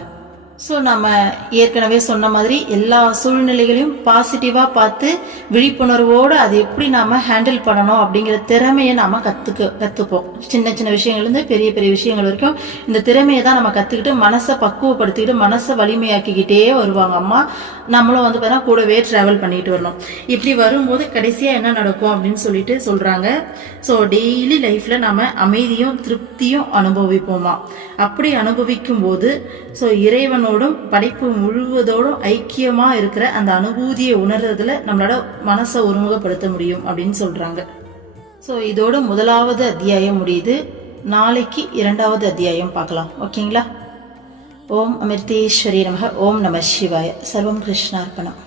ஸோ நம்ம ஏற்கனவே சொன்ன மாதிரி எல்லா சூழ்நிலைகளையும் பாசிட்டிவா பார்த்து விழிப்புணர்வோடு அதை எப்படி நாம ஹேண்டில் பண்ணணும் அப்படிங்கிற திறமையை நாம கத்துப்போம். சின்ன சின்ன விஷயங்கள்லேருந்து பெரிய பெரிய விஷயங்கள் வரைக்கும் இந்த திறமையை தான் நம்ம கத்துக்கிட்டு மனசை பக்குவப்படுத்திக்கிட்டு மனசை வலிமையாக்கிக்கிட்டே வருவாங்க அம்மா. நம்மளும் பார்த்தா கூடவே டிராவல் பண்ணிட்டு வரணும். இப்படி வரும்போது கடைசியா என்ன நடக்கும் அப்படின்னு சொல்லிட்டு சொல்றாங்க. ஸோ டெய்லி லைஃப்ல நாம அமைதியும் திருப்தியும் அனுபவிப்போமா. அப்படி அனுபவிக்கும் போது ஸோ இறைவனோடும் படைப்பு முழுவதோடும் ஐக்கியமா இருக்கிற அந்த அனுபூதியை உணர்றதுல நம்மளோட மனசை ஒருமுகப்படுத்த முடியும் அப்படின்னு சொல்றாங்க. ஸோ இதோட முதலாவது அத்தியாயம் முடியுது. நாளைக்கு 2வது அத்தியாயம் பார்க்கலாம், ஓகேங்களா? ஓம் அமிர்தேஸ்வரி நமக. ஓம் நம சிவாய. சர்வம் கிருஷ்ணார்ப்பணம்.